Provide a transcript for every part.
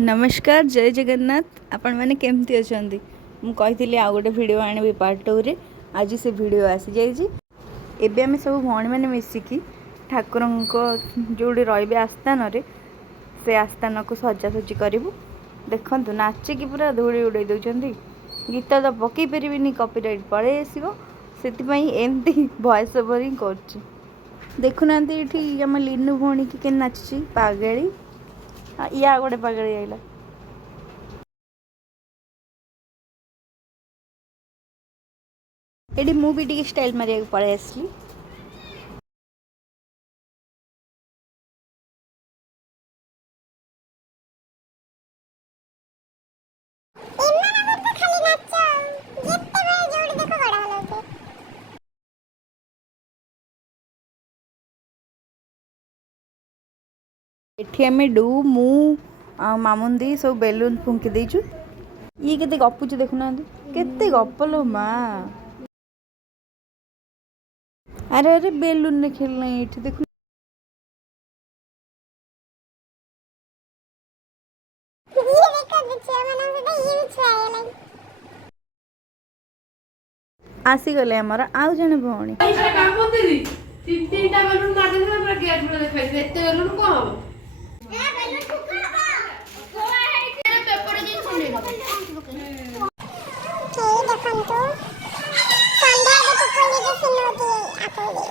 नमस्कार जय जगन्नाथ आपण मैंने केमती अच्छा मुझे आउ गोटे भिड आने पार्ट 2 रे आज से भिड आसी जाइए। एबे आम सब भौणी मैंने मिसिकी ठाकुर जो रे आस्थान से आस्थान को सजासजी करूँ। देखु नाचिकी पूरा धूली उड़े दौरान गीत तो पकई पारि कॉपीराइट पड़े आसो से एमती वॉइस ओवर ही कर देखुना ये आम लीनू भौणी की नाची पागेली या गोटे पागेली आइला एटी मुझे स्टाइल मारे पड़े आसली। एठी आम डू मु मामुंदी सब बेलून फुंकी देचु। ये केते गपुच देखुना केते गपलो माँ। अरे अरे बेलून ने खेलना ये देखो आसी गले हमर आउ जने भौणी तीन तीनटा बेलून मार देना पूरा गेट पूरा देखाई दे एते बेलून को हो ए बेलून फुका कोआ है तेरे पेपर दिन सुने लो के देखन तो संध्या के पपली के सिनोती आकोले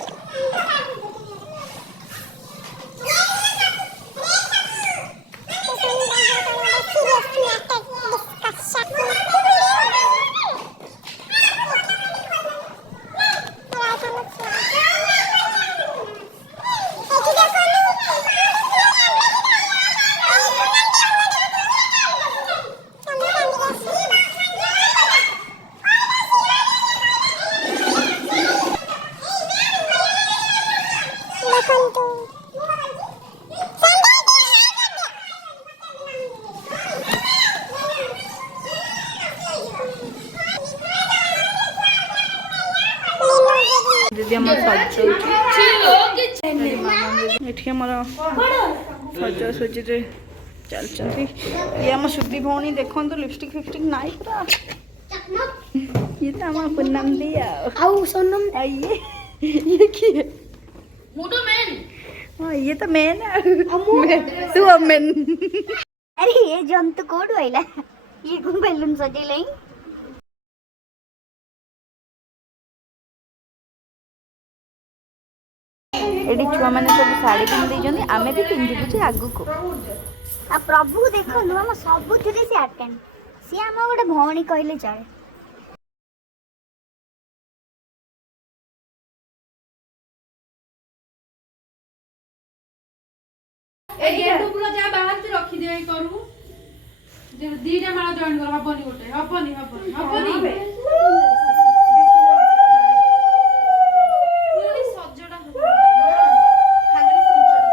दीदी आम सजा सजी चलती ये आम सुधी भौणी देखो लिपस्टिक फिपस्टिक नाई पूरा ये तो आम पूनम दी सोनम ये किए हाँ ये तो मेन तू मेन। अरे ये जंतु कोड वाला ये कौन बेलून सजेले एडी छुआ मैंने सब साड़ी पिंधि आमे भी पिंधु आगु को आ प्रभु देखो हम सबुथिरे से अटेंड सी आम गोटे भौणी कहले चले ए गेंडू पूरा जा बाहर से रखी दे करू जे दीटा माला जॉइन कर हबनी गोटे हबनी पूरी सजडा खाली कुंचडा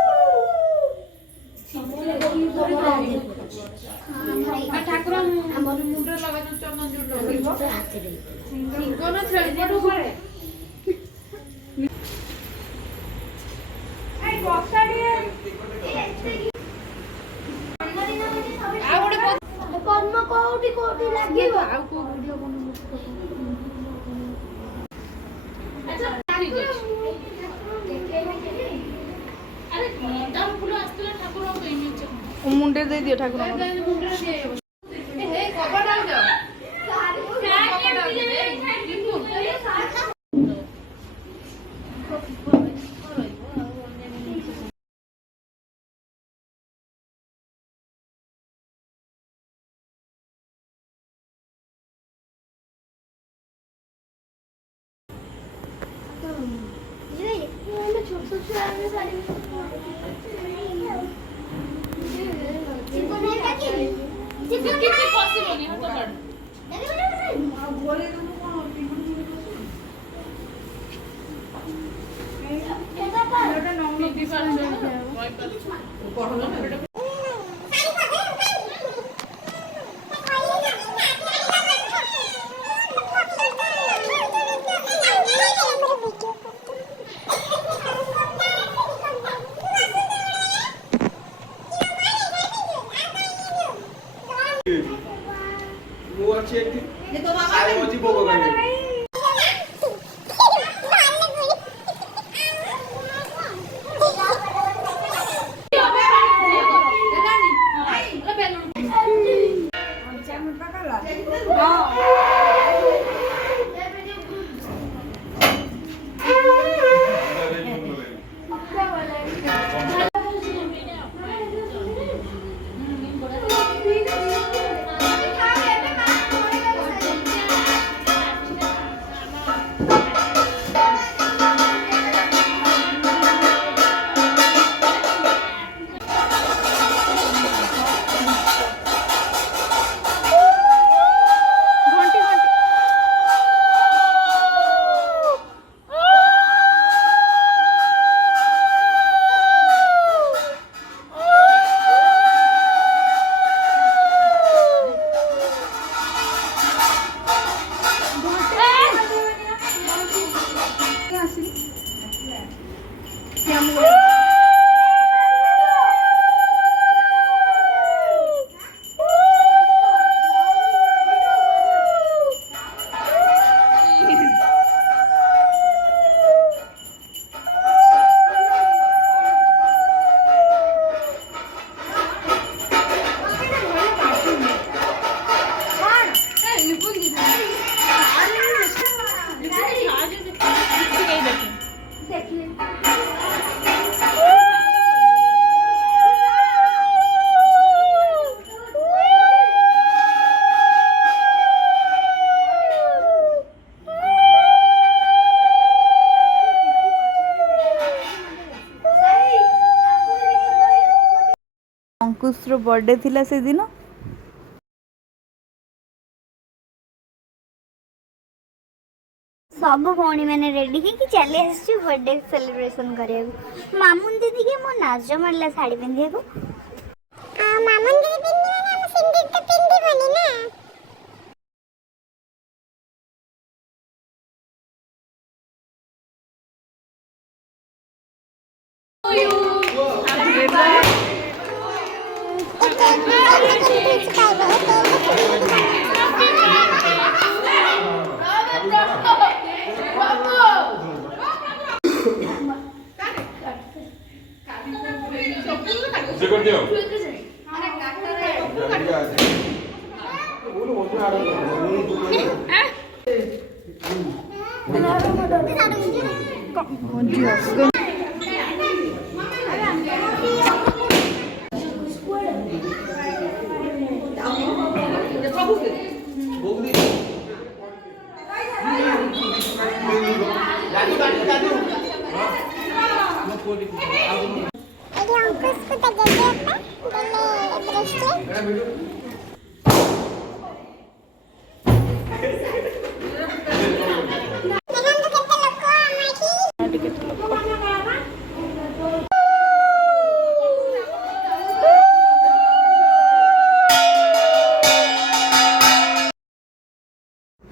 ठाकुर हमर मुंडे लगा जो चंदन जुड़ लगइबो सिंगो न छेड़ी पडू करे ए बक्साडी पद्म कोठी कोठी लागिबो आ को वीडियो बनु अच्छा तारी दे अरे दम फुल आस्तला ठाकुर को इमे मुंडे दे दियो ठाकुर मुंडे दे ए हे कवर डाल दो ଅଛି ଏଠି ସାଇ ଅଛି ଭୋଗ ଖାଇବେ। अंकुशर बर्थडे थिला से दिन सब भौणी मैंने रेडी कि चली आसछु बर्थडे सेलिब्रेशन करिया मामुन दीदी के मो नाच मारला साड़ी पिंधिया को मामुन दीदी पिंधि माने हम सिंदूर तो पिंधि बनी ना ସେ କରିଦିଅ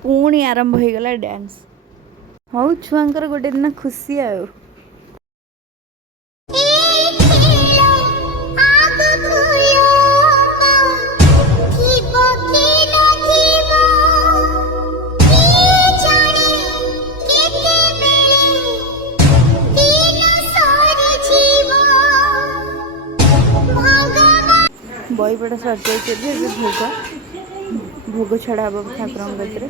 पुणी आरंभ हो गला डांस हौ छुआंकर गोटे दिन खुशी आउ बही पड़ा सर जाइए भोग भोग छड़ा हम ठाकुर गति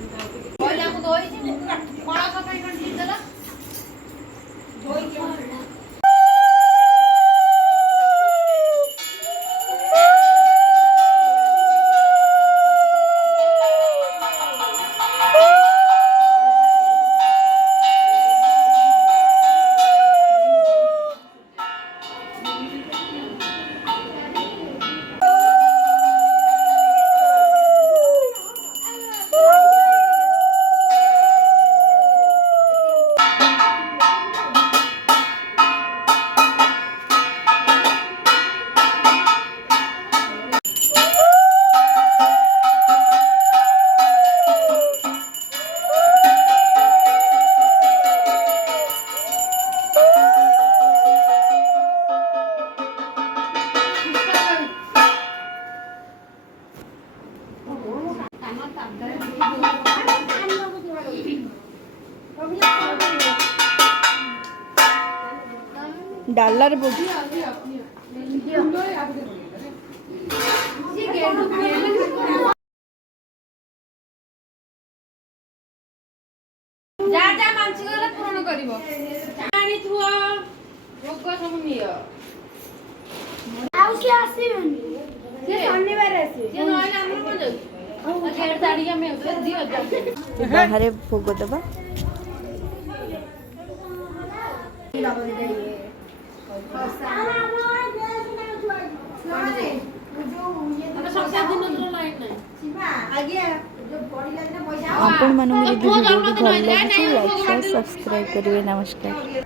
ଡାଲାରେ ପଡ଼ୁ ଯା ଯା ମାନସିକ ହେଲେ ପୂରଣ କରିବ ଆଣିଥିବ ଭୋଗ ସବୁ ନିଅ ଆଉ କିଏ ଆସିବେନି ସେ ଶନିବାର ଆସିବେ ସେ ନହେଲେ ଆମର କଣ ଯାଉଛି ଗେଟ୍ ଛାଡ଼ିକି ଆମେ ଦିଅ ବାହାରେ ଭୋଗ ଦେବା। ଆପଣମାନଙ୍କୁ ଯଦି ଭିଡ଼ିଓଟି ଭଲ ଲାଗୁଛି ଲାଇକ୍ ସେୟାର ସବସ୍କ୍ରାଇବ୍ କରିବେ। ନମସ୍କାର।